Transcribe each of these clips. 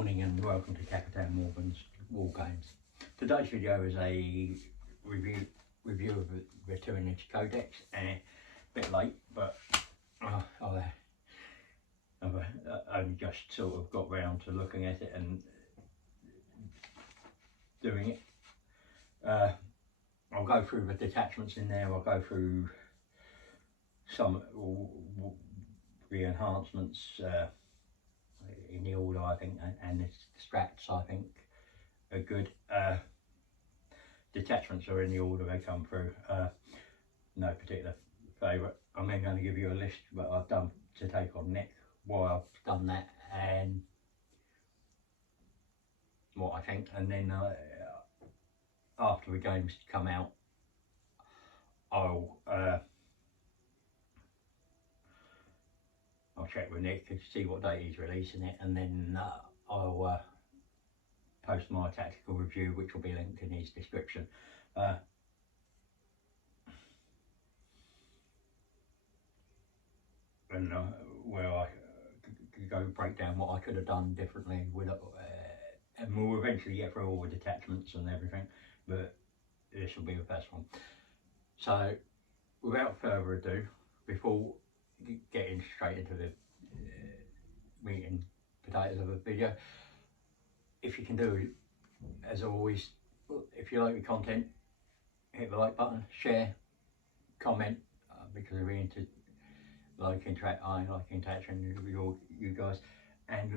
morning and welcome to Capitan Morgan's War Games. Today's video is a review of the Tyranids codex. A bit late, but I've only just sort of got round to looking at it and doing it. I'll go through the detachments in there. I'll go through some the enhancements in the order, I think, and the strats, I think, are good. Detachments are in the order they come through. No particular favourite. I'm then going to give you a list that I've done to take on Nick, why I've done that, and what I think. And then after the games come out, I'll check with Nick to see what date he's releasing it, and then I'll post my tactical review, which will be linked in his description. And where I go break down what I could have done differently with it, and we'll eventually get through all the detachments and everything, but this will be the first one. So without further ado, before getting straight into the meat and potatoes of the video, if you can do, as always, if you like the content, hit the like button, share, comment, because we're into I like interaction with you guys, and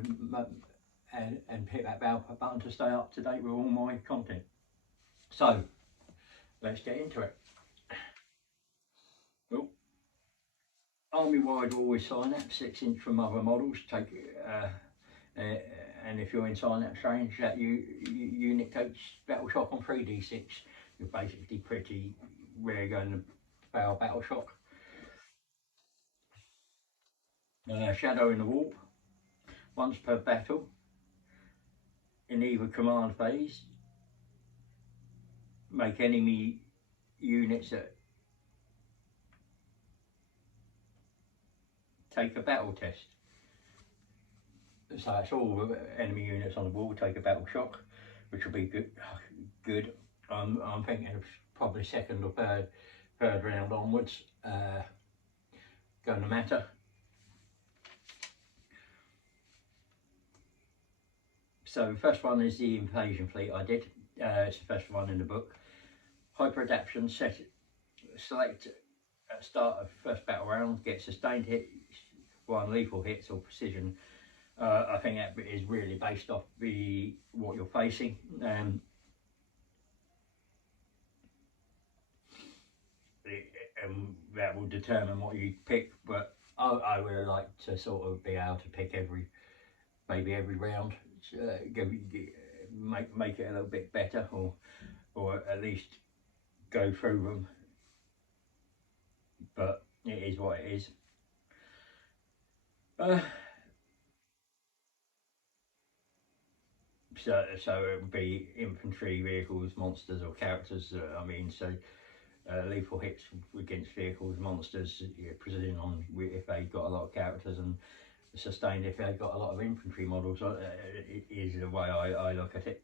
hit that bell button to stay up to date with all my content. So let's get into it. Well, army-wide always synapse, 6-inch from other models. Take and if you're in synapse range, that unit takes battle shock on 3d6. You're basically pretty rare going to fail battle shock. Shadow in the warp, once per battle, in either command phase, make enemy units that take a battle test. So it's all the enemy units on the wall take a battle shock, which will be good. I'm thinking of probably second or third round onwards, going to matter. So the first one is the invasion fleet I did. It's the first one in the book. Hyper adaptation, select at the start of first battle round, get sustained hits, one lethal hits or precision. I think that is really based off what you're facing. And that will determine what you pick, but I would like to sort of be able to pick maybe every round, make it a little bit better, or at least go through them, but it is what it is. So it would be infantry, vehicles, monsters or characters. Lethal hits against vehicles, monsters, precision on if they've got a lot of characters, and sustained if they've got a lot of infantry models. It is the way I look at it.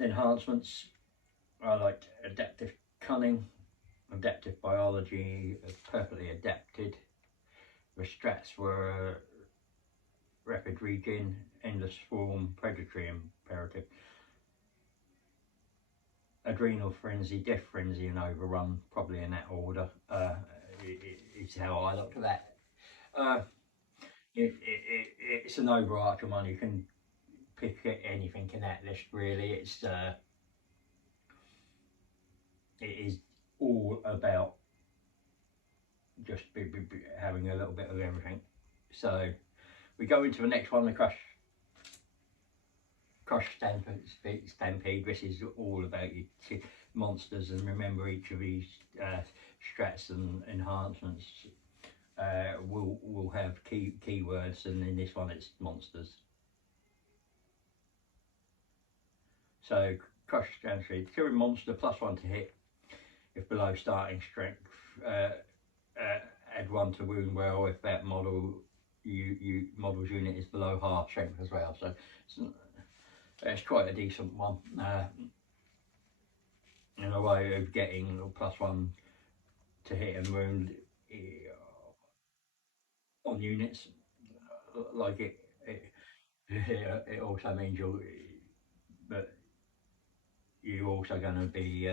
Enhancements, I liked adaptive cunning, adaptive biology, perfectly adapted. The strats were rapid regen, endless swarm, predatory imperative, adrenal frenzy, death frenzy and overrun, probably in that order. It's how I looked at that. It's an overarching one. You can pick anything in that list really. It is all about just having a little bit of everything. So we go into the next one, the Crush Stampede. This is all about your monsters, and remember each of these strats and enhancements will have keywords, and in this one it's monsters. So Crush Stampede, killing monster, +1 to hit if below starting strength, add 1 to wound well if that model models unit is below half strength as well, so it's quite a decent one. In a way of getting +1 to hit and wound on units, like it also means you're also going to be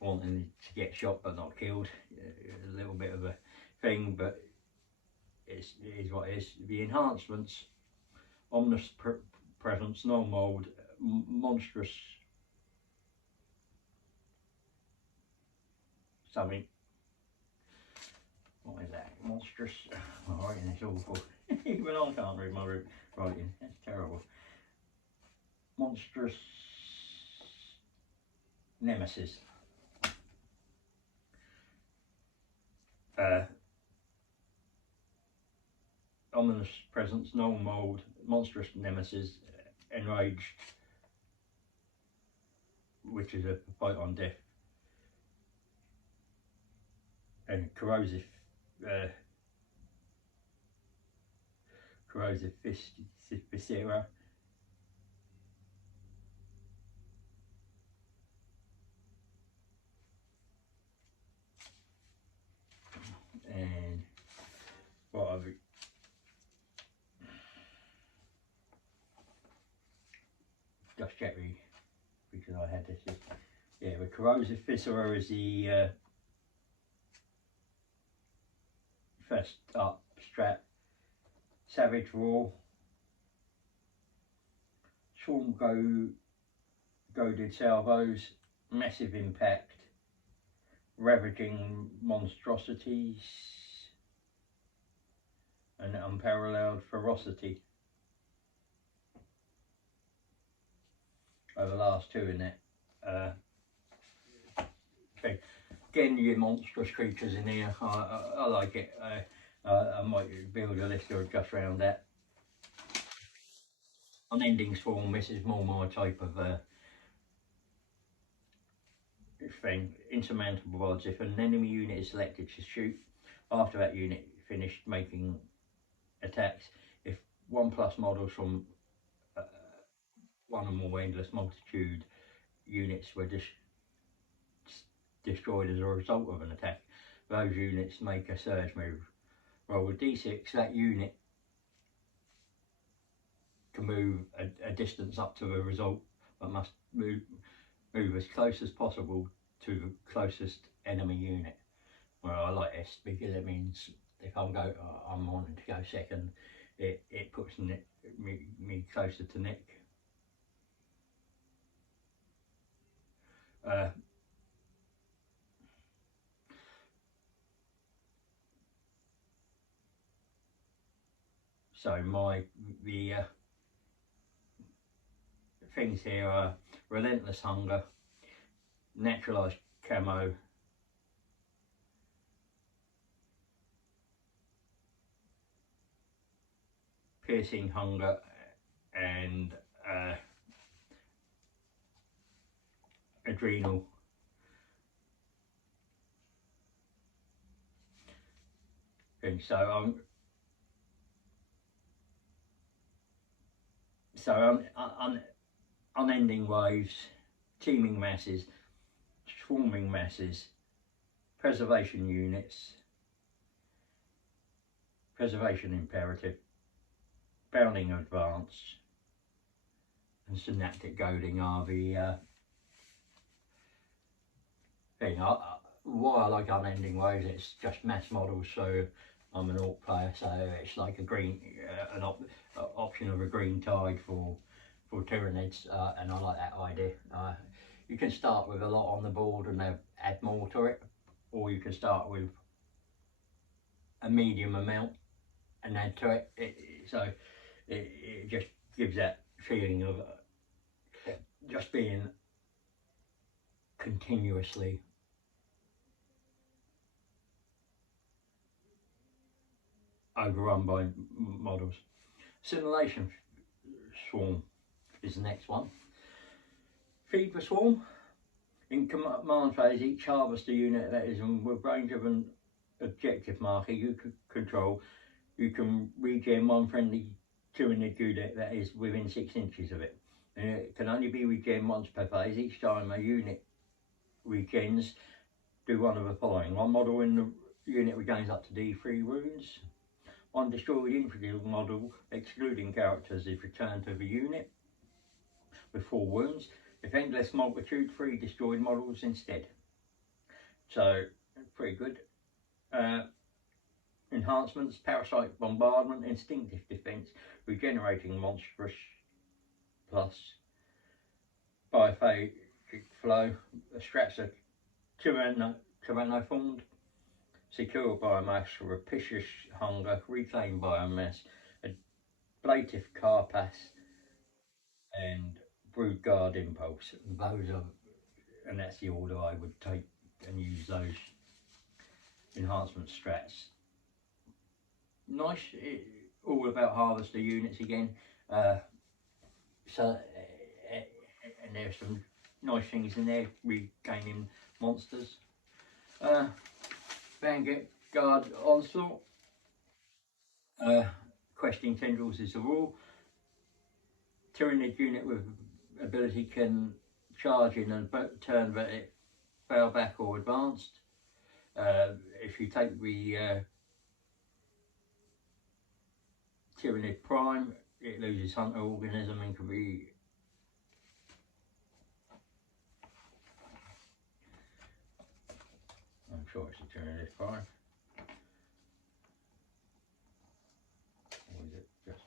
wanting to get shot but not killed. A little bit of a thing, but it is what it is. The enhancements: omnipresence, no mold, monstrous something. What is that? Monstrous. My writing is awful. Even I can't read my writing. That's terrible. Monstrous nemesis. Ominous presence, null mold, monstrous nemesis, enraged, which is a fight on death, and corrosive viscera, and what have we? Just check me because I had this. Yeah, the corrosive viscera is the first up strap. Savage roar, swarm goaded salvos, massive impact, ravaging monstrosities, and unparalleled ferocity. Are the last two in it. Okay. Again, your monstrous creatures in here. I like it. I might build a list or just around that. Unending swarm. This is more my type of thing. Insurmountable odds. If an enemy unit is selected to shoot, after that unit finished making attacks, if 1+ models from one or more endless multitude units were destroyed as a result of an attack, those units make a surge move. Roll a d6. That unit can move a distance up to the result, but must move as close as possible to the closest enemy unit. Well, I like this because it means if I'm wanting to go second, it puts me closer to Nick. So the things here are relentless hunger, naturalized camo, piercing hunger, and adrenal. And so unending waves, teeming masses, swarming masses, preservation units, preservation imperative, bounding advance, and synaptic goading are the thing. Why I like unending waves, it's just mass models, so I'm an orc player, so it's like a green, option of a green tide for tyranids, and I like that idea. You can start with a lot on the board and add more to it, or you can start with a medium amount and add to it. So it just gives that feeling of just being continuously overrun by models. Simulation swarm is the next one. Feed the swarm. In command phase, each harvester unit that is with range of an objective marker you could control you can regen one friendly tyranid unit that is within 6 inches of it. And it can only be regen once per phase. Each time a unit regens, do one of the following. One model in the unit regains up to D3 wounds. One destroyed infantry model, excluding characters, is returned to the unit with 4 wounds. If endless multitude, 3 destroyed models instead. So, pretty good. Enhancements: parasite bombardment, instinctive defense, regenerating monstrous plus biphagic flow, strats are tyrannoformed, secure biomass, rapacious hunger, reclaim biomass, ablative carapace, and brood guard impulse. And those are, and that's the order I would take and use those enhancement strats. Nice, all about harvester units again. So, and there's some nice things in there, regaining monsters. Vanguard Onslaught. Questing Tendrils is the rule. Tyranid unit with ability can charge in and turn that it fell back or advanced. If you take the Tyranid Prime, it loses hunter organism and can be I'm sure it's a Tyranid Prime. Or is it just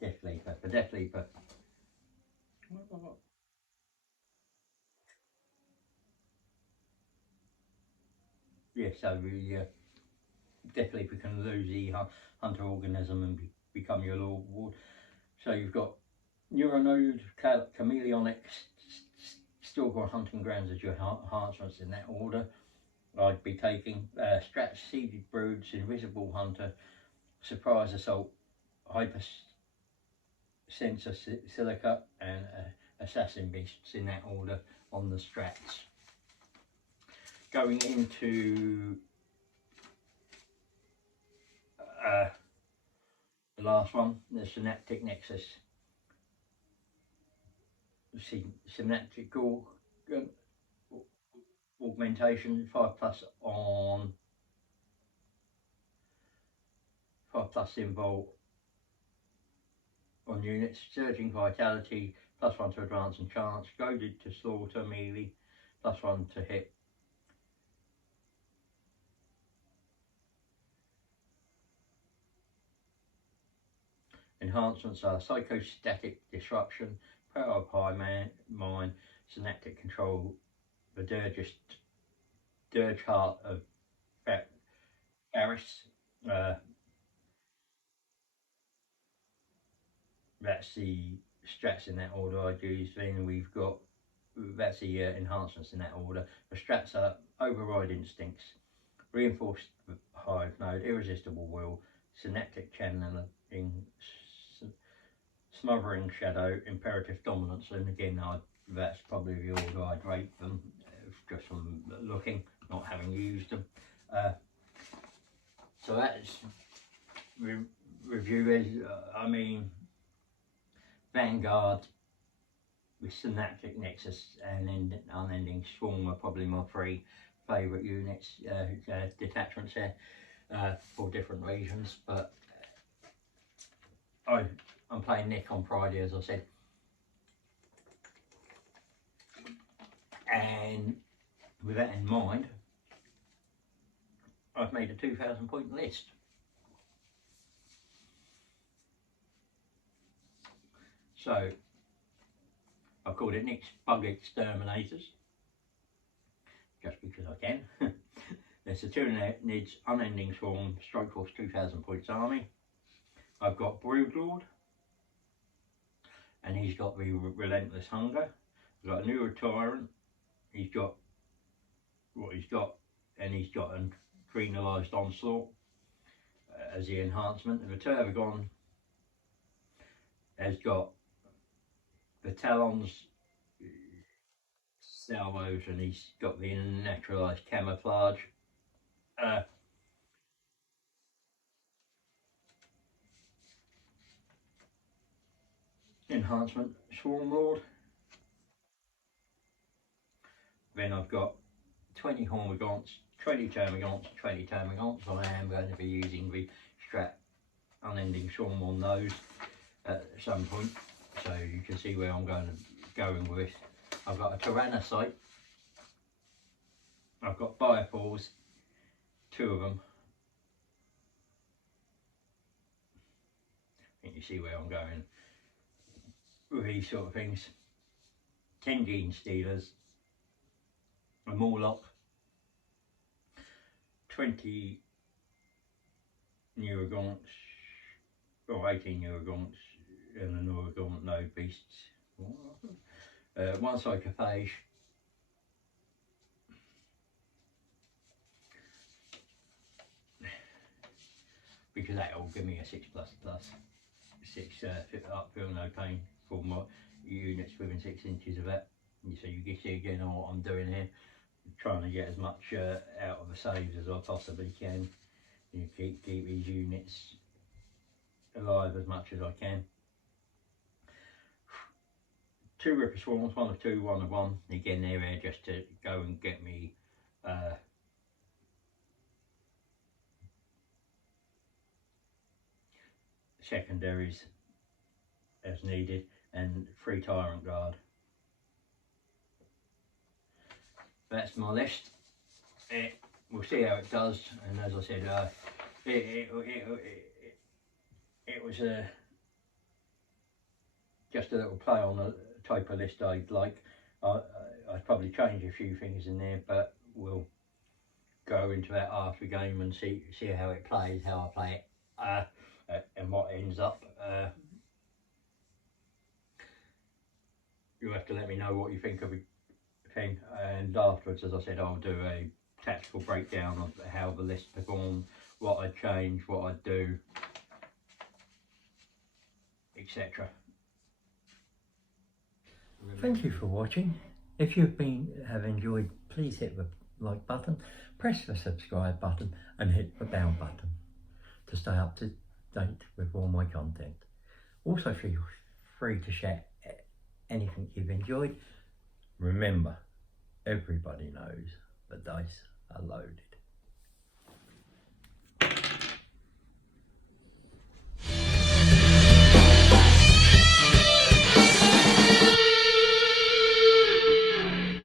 Death Leaper? The Death Leaper. Yes, so the Death Leaper can lose the hunter organism and become your Lord. So you've got Neuronode, Chameleonic, still got Hunting Grounds as your enhancements in that order. I'd be taking Strats, Seeded Broods, Invisible Hunter, Surprise Assault, Hyper Sensor Silica, and Assassin Beasts in that order on the strats. Going into the last one, the Synaptic Nexus. Synaptic augmentation, 5+ on 5+ invol on units, surging vitality, +1 to advance and chance, goaded to slaughter melee, +1 to hit. Enhancements are psychostatic disruption, power of high mind, synaptic control, the dirge heart of Paris. That's the strats in that order I'd use. Then we've got, that's the enhancements in that order. The strats are override instincts, reinforced hive node, irresistible will, synaptic channeling, smothering shadow, imperative dominance. And again, that's probably the order I'd rate them, just from looking, not having used them. So that's review is, I mean, Vanguard with Synaptic Nexus and Unending Swarm are probably my 3 favourite units, detachments there, for different reasons. But I'm playing Nick on Friday, as I said, and with that in mind, I've made a 2,000 point list. So I've called it Nick's Bug Exterminators, just because I can. There's the Tyranids, Unending Swarm, Strike Force 2,000 points army. I've got Broodlord, and he's got the Relentless Hunger. I've got a Neuro Tyrant, he's got what he's got, and he's got an Adrenalised Onslaught. as the enhancement. The Turbogon has got the talons, salvos, and he's got the naturalised camouflage. Enhancement Swarm Lord. Then I've got 20 Hormagaunts, 20 Termagants, 20 Termagants. I am going to be using the strap unending swarm on those at some point, so you can see where I'm going with this. I've got a Tyrannocyte, I've got Biopores, 2 of them. I think you see where I'm going with these sort of things. 10 Gene Stealers, a Morlock, 20 Neurogaunts, or 18 Neurogaunts, and the Neurogaunt Node Beasts. 1 Psychophage, because that will give me a 6++, 6 up, feel no pain for my units within 6 inches of that. So you can see again what I'm doing here, trying to get as much out of the saves as I possibly can. You keep these units alive as much as I can. 2 Ripper Swarms, 1 of 2, 1 of 1. Again, they're there just to go and get me secondaries as needed, and 3 Tyrant Guard. That's my list. We'll see how it does, and as I said, it was just a little play on the type of list I'd like. I'd probably change a few things in there, but we'll go into that after the game and see how it plays, how I play it, and what ends up. You'll have to let me know what you think of the thing, and afterwards, as I said, I'll do a tactical breakdown of how the list performed, what I'd change, what I'd do, etc. Thank you for watching. If you've have enjoyed, please hit the like button, press the subscribe button, and hit the bell button to stay up to date with all my content. Also feel free to share anything you've enjoyed. Remember, everybody knows the dice are loaded.